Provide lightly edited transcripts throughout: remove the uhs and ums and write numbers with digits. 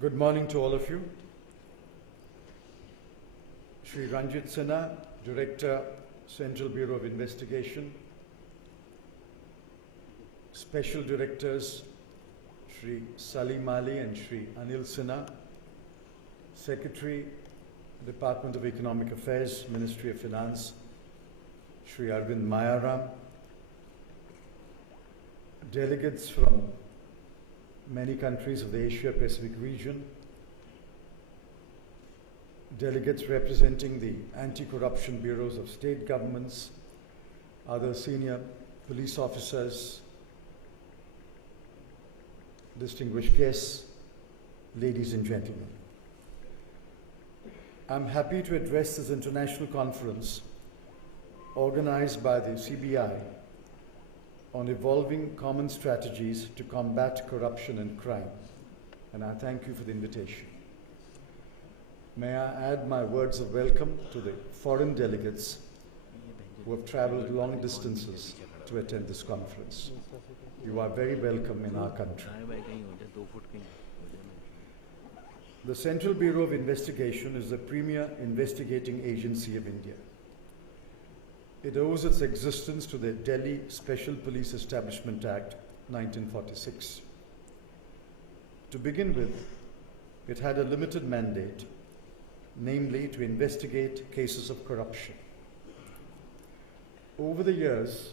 Good morning to all of you. Shri Ranjit Sinha, Director, Central Bureau of Investigation. Special Directors, Shri Salim Ali and Shri Anil Sinha. Secretary, Department of Economic Affairs, Ministry of Finance, Shri Arvind Mayaram. Delegates from many countries of the Asia-Pacific region, delegates representing the anti-corruption bureaus of state governments, other senior police officers, distinguished guests, ladies and gentlemen. I'm happy to address this international conference organized by the CBI on evolving common strategies to combat corruption and crime, and I thank you for the invitation. May I add my words of welcome to the foreign delegates who have traveled long distances to attend this conference. You are very welcome in our country. The Central Bureau of Investigation is the premier investigating agency of India. It owes its existence to the Delhi Special Police Establishment Act, 1946. To begin with, it had a limited mandate, namely to investigate cases of corruption. Over the years,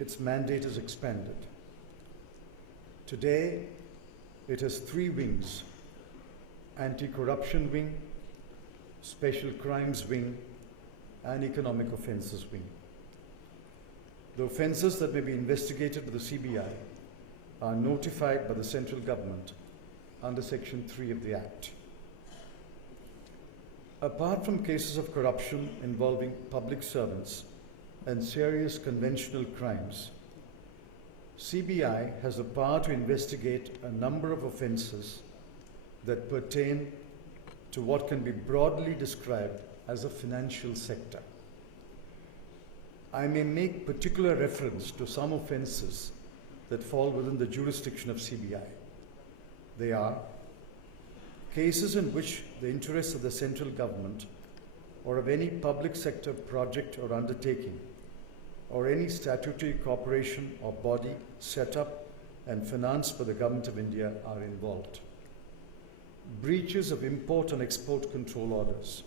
its mandate has expanded. Today, it has three wings: Anti-Corruption Wing, Special Crimes Wing, and Economic Offences Wing. The offences that may be investigated by the CBI are notified by the central government under Section 3 of the Act. Apart from cases of corruption involving public servants and serious conventional crimes, CBI has the power to investigate a number of offences that pertain to what can be broadly described as a financial sector. I may make particular reference to some offences that fall within the jurisdiction of CBI. They are cases in which the interests of the central government or of any public sector project or undertaking or any statutory corporation or body set up and financed by the Government of India are involved. Breaches of import and export control orders.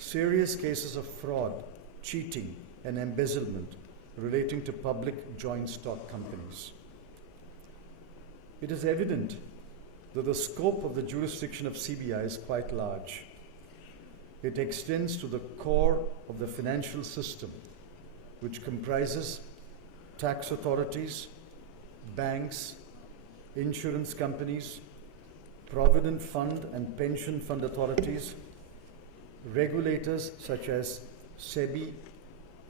Serious cases of fraud, cheating, and embezzlement relating to public joint stock companies. It is evident that the scope of the jurisdiction of CBI is quite large. It extends to the core of the financial system, which comprises tax authorities, banks, insurance companies, provident fund and pension fund authorities, regulators such as SEBI,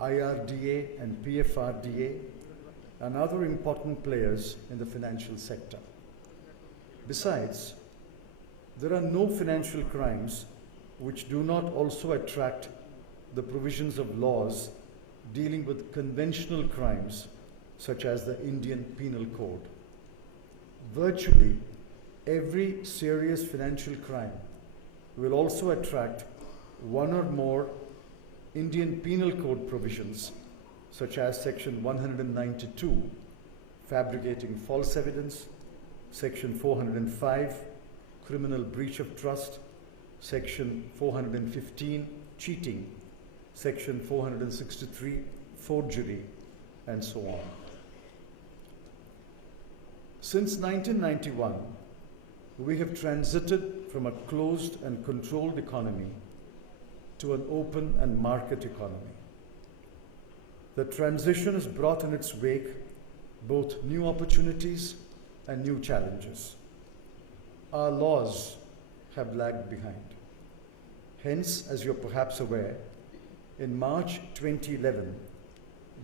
IRDA and PFRDA, and other important players in the financial sector. Besides, there are no financial crimes which do not also attract the provisions of laws dealing with conventional crimes such as the Indian Penal Code. Virtually every serious financial crime will also attract one or more Indian Penal Code provisions, such as Section 192, fabricating false evidence, Section 405, criminal breach of trust, Section 415, cheating, Section 463, forgery, and so on. Since 1991, we have transited from a closed and controlled economy to an open and market economy. The transition has brought in its wake both new opportunities and new challenges. Our laws have lagged behind. Hence, as you're perhaps aware, in March 2011,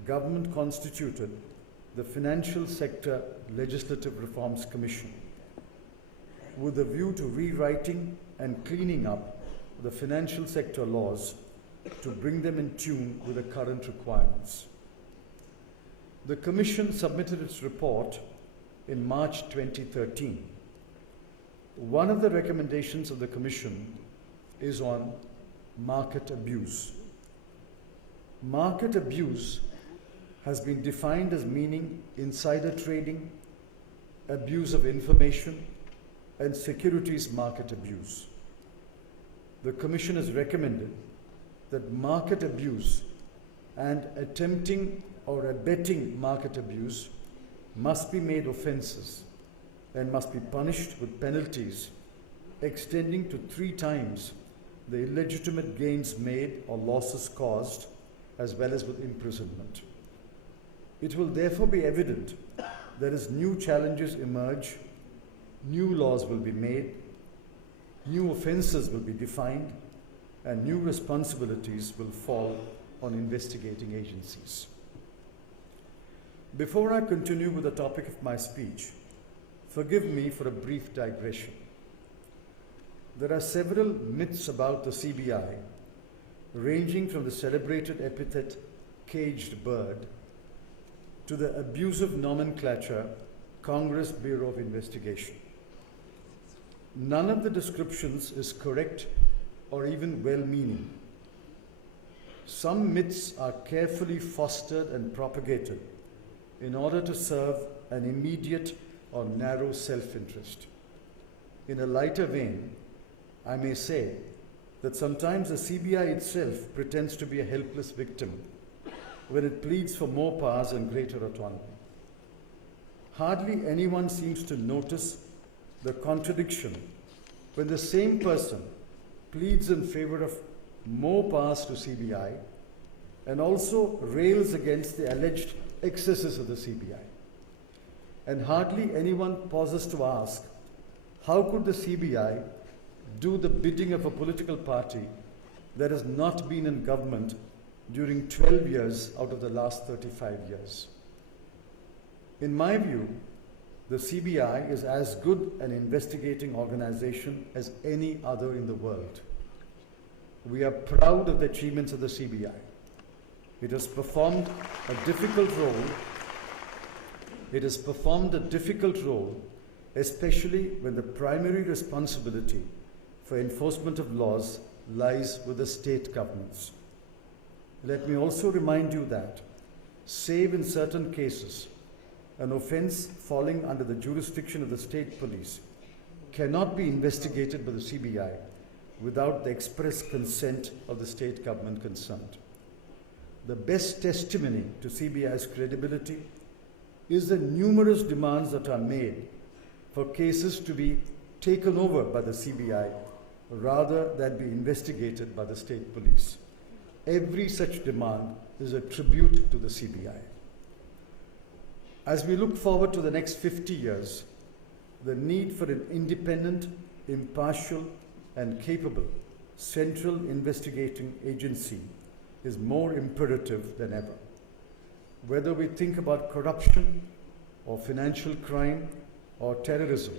government constituted the Financial Sector Legislative Reforms Commission with a view to rewriting and cleaning up the financial sector laws to bring them in tune with the current requirements. The Commission submitted its report in March 2013. One of the recommendations of the Commission is on market abuse. Market abuse has been defined as meaning insider trading, abuse of information, and securities market abuse. The Commission has recommended that market abuse and attempting or abetting market abuse must be made offences and must be punished with penalties extending to 3 times the illegitimate gains made or losses caused, as well as with imprisonment. It will therefore be evident that as new challenges emerge, new laws will be made, new offences will be defined, and new responsibilities will fall on investigating agencies. Before I continue with the topic of my speech, forgive me for a brief digression. There are several myths about the CBI, ranging from the celebrated epithet caged bird to the abusive nomenclature Congress Bureau of Investigation. None of the descriptions is correct or even well-meaning. Some myths are carefully fostered and propagated in order to serve an immediate or narrow self-interest. In a lighter vein, I may say that sometimes the CBI itself pretends to be a helpless victim when it pleads for more powers and greater autonomy. Hardly anyone seems to notice the contradiction when the same person pleads in favor of more powers to CBI and also rails against the alleged excesses of the CBI. And hardly anyone pauses to ask, how could the CBI do the bidding of a political party that has not been in government during 12 years out of the last 35 years? In my view, the CBI is as good an investigating organization as any other in the world. We are proud of the achievements of the CBI. It has performed a difficult role, especially when the primary responsibility for enforcement of laws lies with the state governments. Let me also remind you that, save in certain cases, an offence falling under the jurisdiction of the state police cannot be investigated by the CBI without the express consent of the state government concerned. The best testimony to CBI's credibility is the numerous demands that are made for cases to be taken over by the CBI rather than be investigated by the state police. Every such demand is a tribute to the CBI. As we look forward to the next 50 years, the need for an independent, impartial, and capable central investigating agency is more imperative than ever. Whether we think about corruption or financial crime or terrorism,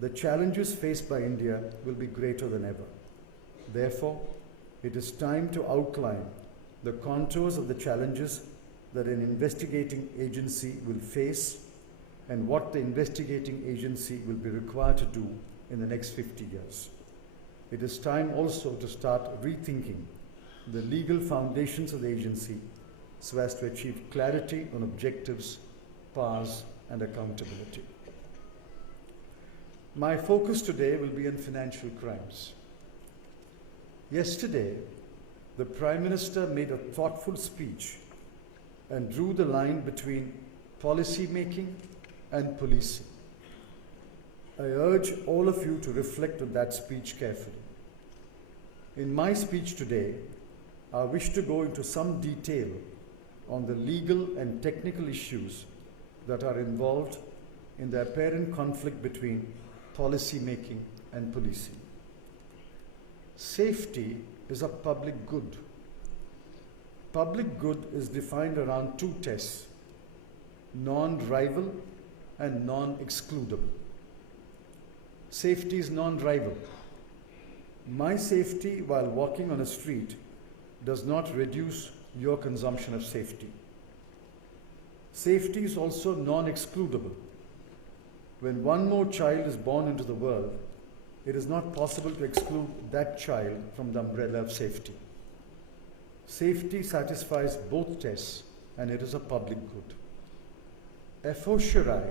the challenges faced by India will be greater than ever. Therefore, it is time to outline the contours of the challenges that an investigating agency will face and what the investigating agency will be required to do in the next 50 years. It is time also to start rethinking the legal foundations of the agency so as to achieve clarity on objectives, powers, and accountability. My focus today will be on financial crimes. Yesterday, the Prime Minister made a thoughtful speech and drew the line between policy making and policing. I urge all of you to reflect on that speech carefully. In my speech today, I wish to go into some detail on the legal and technical issues that are involved in the apparent conflict between policy making and policing. Safety is a public good. Public good is defined around 2 tests: non-rival and non-excludable. Safety is non-rival. My safety while walking on a street does not reduce your consumption of safety. Safety is also non-excludable. When one more child is born into the world, it is not possible to exclude that child from the umbrella of safety. Safety satisfies both tests, and it is a public good. A fortiori,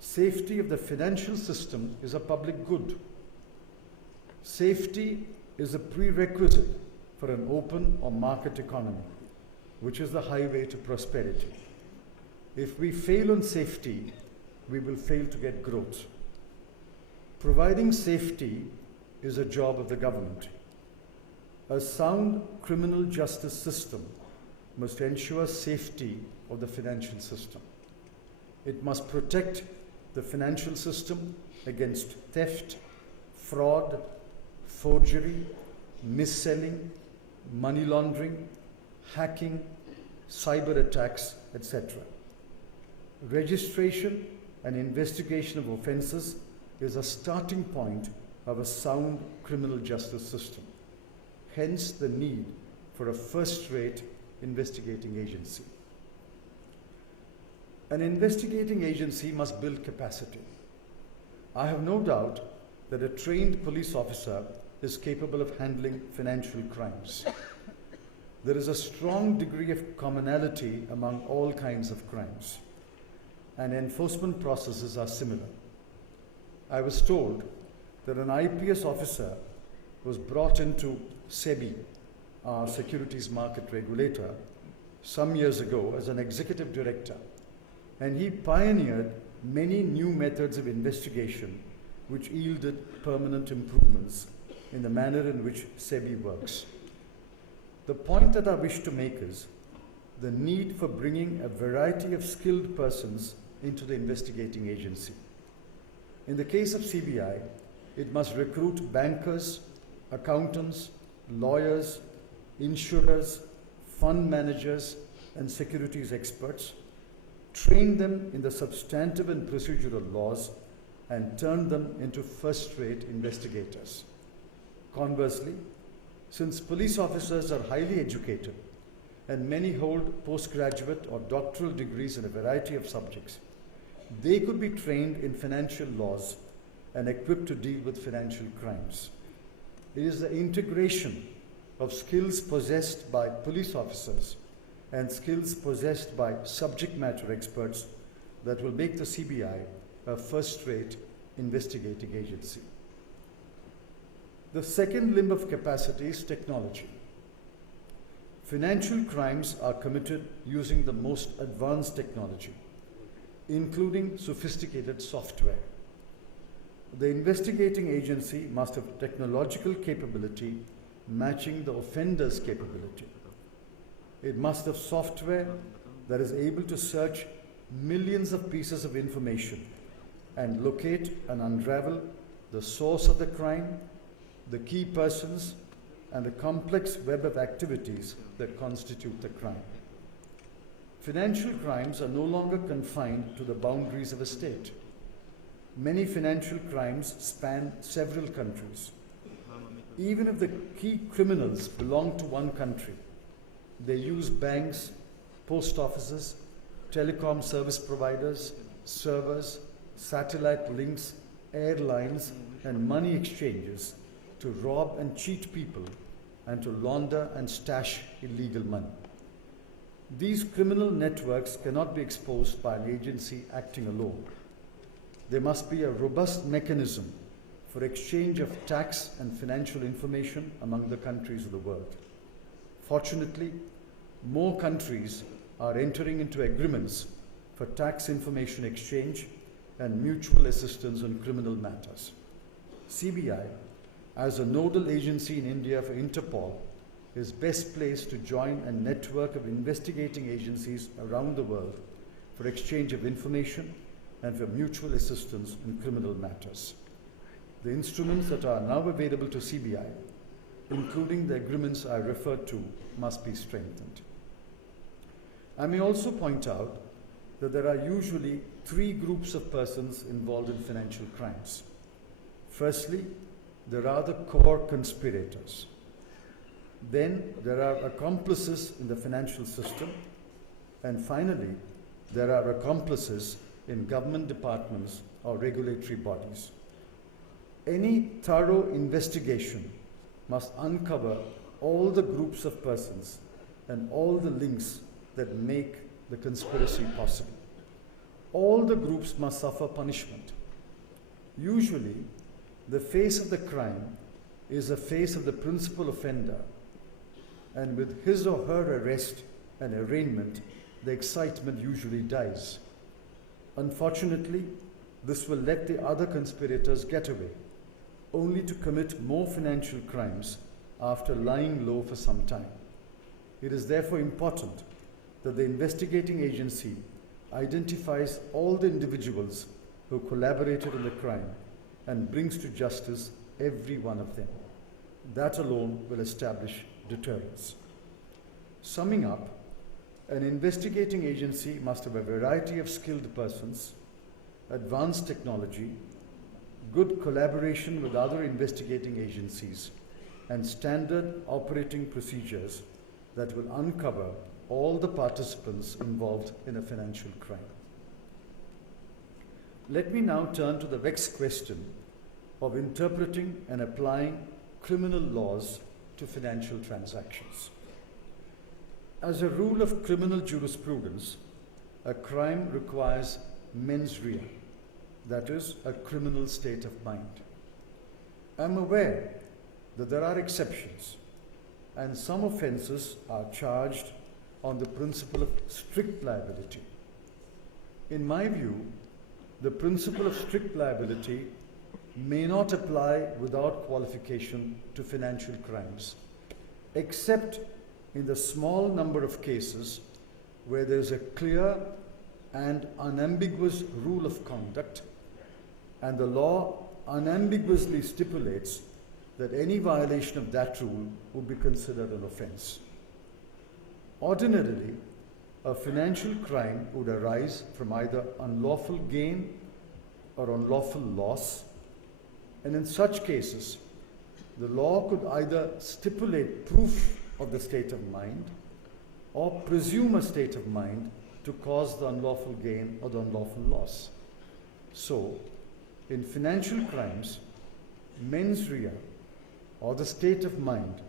safety of the financial system is a public good. Safety is a prerequisite for an open or market economy, which is the highway to prosperity. If we fail on safety, we will fail to get growth. Providing safety is a job of the government. A sound criminal justice system must ensure safety of the financial system. It must protect the financial system against theft, fraud, forgery, mis-selling, money laundering, hacking, cyber attacks, etc. Registration and investigation of offences is a starting point of a sound criminal justice system. Hence the need for a first-rate investigating agency. An investigating agency must build capacity. I have no doubt that a trained police officer is capable of handling financial crimes. There is a strong degree of commonality among all kinds of crimes, and enforcement processes are similar. I was told that an IPS officer was brought into SEBI, our securities market regulator, some years ago as an executive director, and he pioneered many new methods of investigation which yielded permanent improvements in the manner in which SEBI works. The point that I wish to make is the need for bringing a variety of skilled persons into the investigating agency. In the case of CBI, it must recruit bankers, accountants, lawyers, insurers, fund managers, and securities experts, train them in the substantive and procedural laws, and turn them into first-rate investigators. Conversely, since police officers are highly educated and many hold postgraduate or doctoral degrees in a variety of subjects, they could be trained in financial laws and equipped to deal with financial crimes. It is the integration of skills possessed by police officers and skills possessed by subject matter experts that will make the CBI a first-rate investigating agency. The second limb of capacity is technology. Financial crimes are committed using the most advanced technology, including sophisticated software. The investigating agency must have technological capability matching the offender's capability. It must have software that is able to search millions of pieces of information and locate and unravel the source of the crime, the key persons, and the complex web of activities that constitute the crime. Financial crimes are no longer confined to the boundaries of a state. Many financial crimes span several countries. Even if the key criminals belong to one country, they use banks, post offices, telecom service providers, servers, satellite links, airlines, and money exchanges to rob and cheat people and to launder and stash illegal money. These criminal networks cannot be exposed by an agency acting alone. There must be a robust mechanism for exchange of tax and financial information among the countries of the world. Fortunately, more countries are entering into agreements for tax information exchange and mutual assistance on criminal matters. CBI, as a nodal agency in India for Interpol, is best placed to join a network of investigating agencies around the world for exchange of information and for mutual assistance in criminal matters. The instruments that are now available to CBI, including the agreements I referred to, must be strengthened. I may also point out that there are usually three groups of persons involved in financial crimes. Firstly, there are the core conspirators. Then there are accomplices in the financial system. And finally, there are accomplices in government departments or regulatory bodies. Any thorough investigation must uncover all the groups of persons and all the links that make the conspiracy possible. All the groups must suffer punishment. Usually, the face of the crime is the face of the principal offender, and with his or her arrest and arraignment, the excitement usually dies. Unfortunately, this will let the other conspirators get away, only to commit more financial crimes after lying low for some time. It is therefore important that the investigating agency identifies all the individuals who collaborated in the crime and brings to justice every one of them. That alone will establish deterrence. Summing up, an investigating agency must have a variety of skilled persons, advanced technology, good collaboration with other investigating agencies, and standard operating procedures that will uncover all the participants involved in a financial crime. Let me now turn to the vexed question of interpreting and applying criminal laws to financial transactions. As a rule of criminal jurisprudence, a crime requires mens rea, that is, a criminal state of mind. I'm aware that there are exceptions, and some offenses are charged on the principle of strict liability. In my view, the principle of strict liability may not apply without qualification to financial crimes, except in the small number of cases where there is a clear and unambiguous rule of conduct, and the law unambiguously stipulates that any violation of that rule would be considered an offense. Ordinarily, a financial crime would arise from either unlawful gain or unlawful loss, and in such cases, the law could either stipulate proof of the state of mind or presume a state of mind to cause the unlawful gain or the unlawful loss. So, in financial crimes, mens rea, or the state of mind,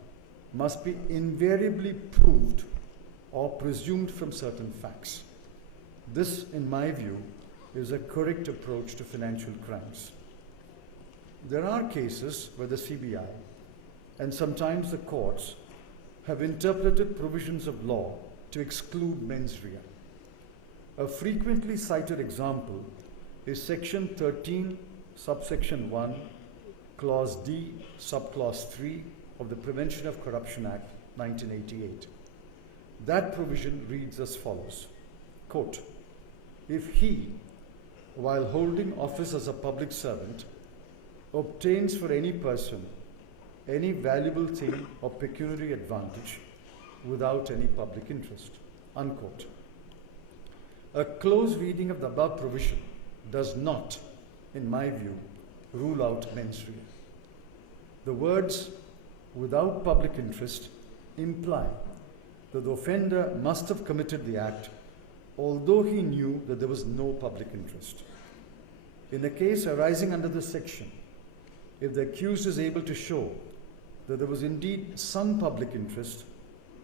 must be invariably proved or presumed from certain facts. This, in my view, is a correct approach to financial crimes. There are cases where the CBI and sometimes the courts have interpreted provisions of law to exclude mens rea. A frequently cited example is Section 13, subsection 1, Clause D, subclause 3 of the Prevention of Corruption Act, 1988. That provision reads as follows, quote, "If he, while holding office as a public servant, obtains for any person any valuable thing or pecuniary advantage without any public interest," unquote. A close reading of the above provision does not, in my view, rule out mens rea. The words "without public interest" imply that the offender must have committed the act although he knew that there was no public interest. In a case arising under this section, if the accused is able to show that there was indeed some public interest,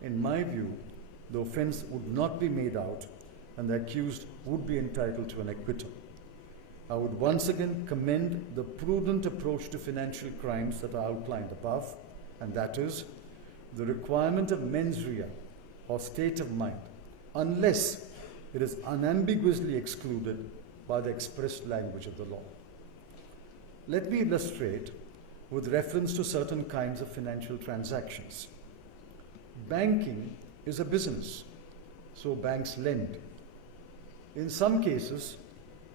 in my view, the offense would not be made out and the accused would be entitled to an acquittal. I would once again commend the prudent approach to financial crimes that are outlined above, and that is the requirement of mens rea or state of mind, unless it is unambiguously excluded by the expressed language of the law. Let me illustrate with reference to certain kinds of financial transactions. Banking is a business, so banks lend. In some cases,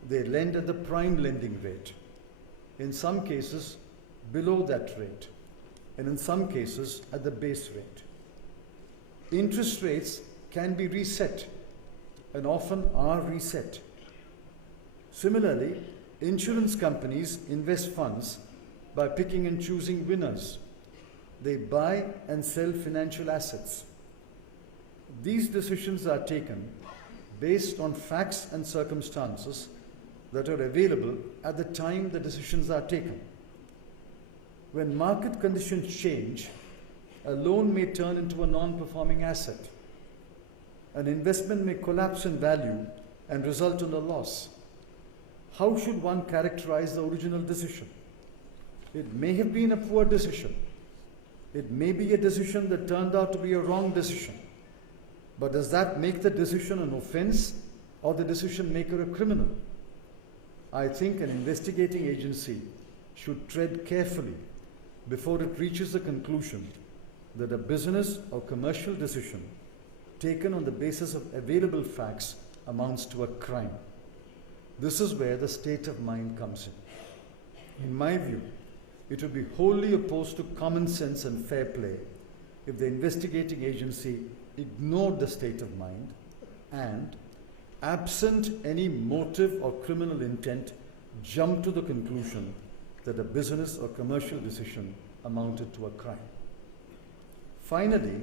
they lend at the prime lending rate. In some cases, below that rate. And in some cases, at the base rate. Interest rates can be reset and often are reset. Similarly, insurance companies invest funds by picking and choosing winners. They buy and sell financial assets. These decisions are taken based on facts and circumstances that are available at the time the decisions are taken. When market conditions change, a loan may turn into a non-performing asset. An investment may collapse in value and result in a loss. How should one characterize the original decision? It may have been a poor decision. It may be a decision that turned out to be a wrong decision. But does that make the decision an offense or the decision maker a criminal? I think an investigating agency should tread carefully before it reaches the conclusion that a business or commercial decision taken on the basis of available facts amounts to a crime. This is where the state of mind comes in. In my view, it would be wholly opposed to common sense and fair play if the investigating agency ignored the state of mind and, absent any motive or criminal intent, jumped to the conclusion that a business or commercial decision amounted to a crime. Finally,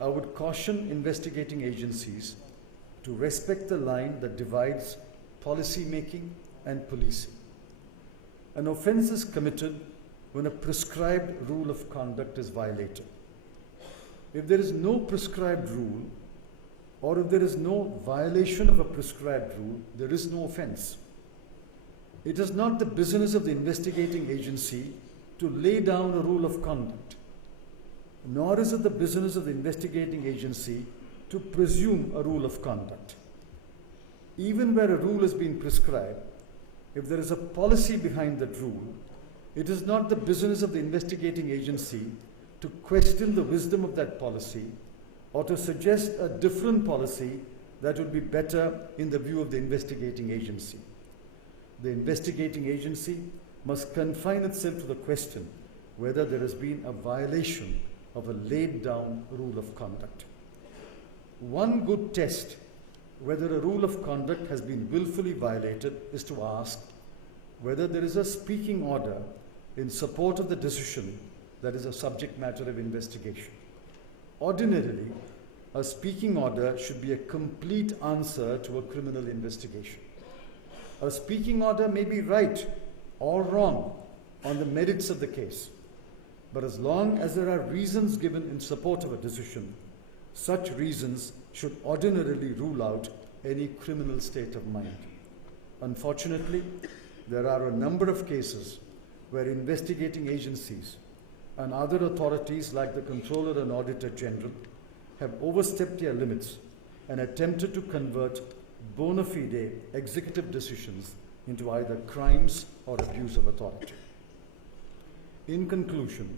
I would caution investigating agencies to respect the line that divides policy making and policing. An offense is committed when a prescribed rule of conduct is violated. If there is no prescribed rule, or if there is no violation of a prescribed rule, there is no offense. It is not the business of the investigating agency to lay down a rule of conduct, nor is it the business of the investigating agency to presume a rule of conduct. Even where a rule has been prescribed, if there is a policy behind that rule, it is not the business of the investigating agency to question the wisdom of that policy or to suggest a different policy that would be better in the view of the investigating agency. The investigating agency must confine itself to the question whether there has been a violation of a laid down rule of conduct. One good test whether a rule of conduct has been willfully violated is to ask whether there is a speaking order in support of the decision that is a subject matter of investigation. Ordinarily, a speaking order should be a complete answer to a criminal investigation. A speaking order may be right or wrong on the merits of the case, but as long as there are reasons given in support of a decision, such reasons should ordinarily rule out any criminal state of mind. Unfortunately, there are a number of cases where investigating agencies and other authorities like the Comptroller and Auditor General have overstepped their limits and attempted to convert bona fide executive decisions into either crimes or abuse of authority. In conclusion,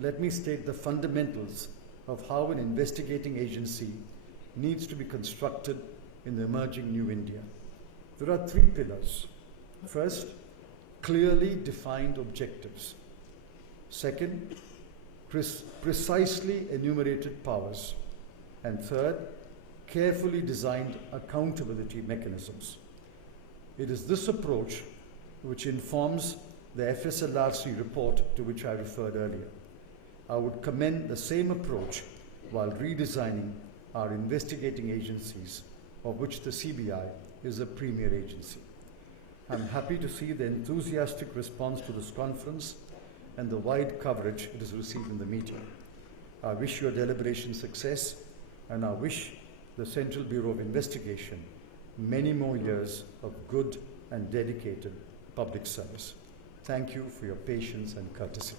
let me state the fundamentals of how an investigating agency needs to be constructed in the emerging new India. There are three pillars. First, clearly defined objectives. Second, precisely enumerated powers. And third, carefully designed accountability mechanisms. It is this approach which informs the FSLRC report to which I referred earlier. I would commend the same approach while redesigning our investigating agencies, of which the CBI is a premier agency. I'm happy to see the enthusiastic response to this conference and the wide coverage it has received in the media. I wish your deliberation success, and I wish the Central Bureau of Investigation many more years of good and dedicated public service. Thank you for your patience and courtesy.